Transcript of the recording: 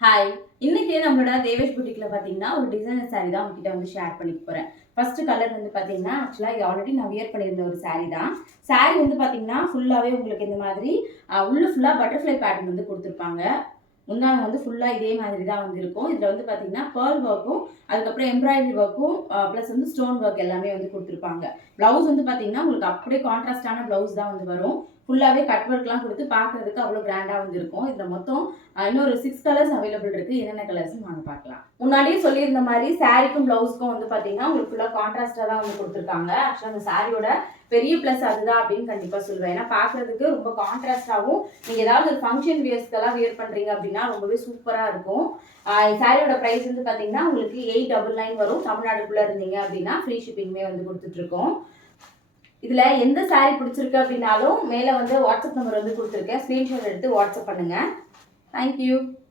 Hi! இன்னைக்கு நம்மளோட தேவேஷ் புட்டிக்ல பார்த்தீங்கன்னா, ஒரு டிசைனர் சாரி தான் உங்ககிட்ட வந்து ஷேர் பண்ணிக்க போறேன். ஃபர்ஸ்ட் கலர் வந்து பார்த்தீங்கன்னா, ஆக்சுவலா இது ஆல்ரெடி நான் வியர் பண்ணியிருந்த ஒரு சாரி தான். சாரி வந்து பார்த்தீங்கன்னா, ஃபுல்லாவே உங்களுக்கு இந்த மாதிரி உள்ள ஃபுல்லா பட்டர்ஃப்ளை பேட்டர்ன் வந்து குடுத்துருப்பாங்க. முந்தானை வந்து ஃபுல்லா இதே மாதிரி தான் வந்து இருக்கும். இதுல வந்து பார்த்தீங்கன்னா, பெர்ல் ஒர்க்கும், அதுக்கப்புறம் எம்ப்ராய்டரி ஒர்க்கும், பிளஸ் வந்து ஸ்டோன் ஒர்க் எல்லாமே வந்து குடுத்துருப்பாங்க. பிளவுஸ் வந்து பார்த்தீங்கன்னா, உங்களுக்கு அப்படியே கான்ட்ராஸ்டான பிளவுஸ் தான் வந்து வரும். ஃபுல்லாவே கட் ஒர்க்லாம் குடுத்து பார்க்கறதுக்கு அவ்வளோ கிராண்டா வந்து இருக்கும். இதுல மொத்தம் இன்னொரு 6 கலர்ஸ் அவைலபிள் இருக்கு. என்னென்ன கலர்ஸ்ன்னு வாங்க பார்க்கலாம். முன்னாடியே சொல்லியிருந்த மாதிரி சாரிக்கும் பிளவுஸ்க்கும் வந்து பார்த்தீங்கன்னா, உங்களுக்கு ஃபுல்லா கான்ட்ராஸ்டா தான் வந்து குடுத்துருக்காங்க. ஆக்சுவலா அந்த சாரியோட பெரிய பிளஸ் அதுதான் அப்படின்னு கண்டிப்பா சொல்லுவேன். ஏன்னா பார்க்கறதுக்கு ரொம்ப கான்ட்ராஸ்டாவும், நீங்க ஏதாவது ஒரு ஃபங்ஷன் வியர்ஸ்க்கெல்லாம் வியர் பண்றீங்க அப்படின்னா ரொம்பவே சூப்பரா இருக்கும். சாரியோட பிரைஸ் வந்து பார்த்தீங்கன்னா, உங்களுக்கு 899 வரும். தமிழ்நாடுக்குள்ள இருந்தீங்க அப்படின்னா ஃப்ரீ ஷிப்பிங்குமே வந்து குடுத்துட்டு இருக்கோம். இதுல எந்த சாரி பிடிச்சிருக்கு அப்படின்னாலும் மேல வந்து வாட்ஸ்அப் நம்பர் வந்து குடுத்துருக்கேன். ஸ்கிரீன்ஷாட் எடுத்து வாட்ஸ்அப் பண்ணுங்க. Thank you.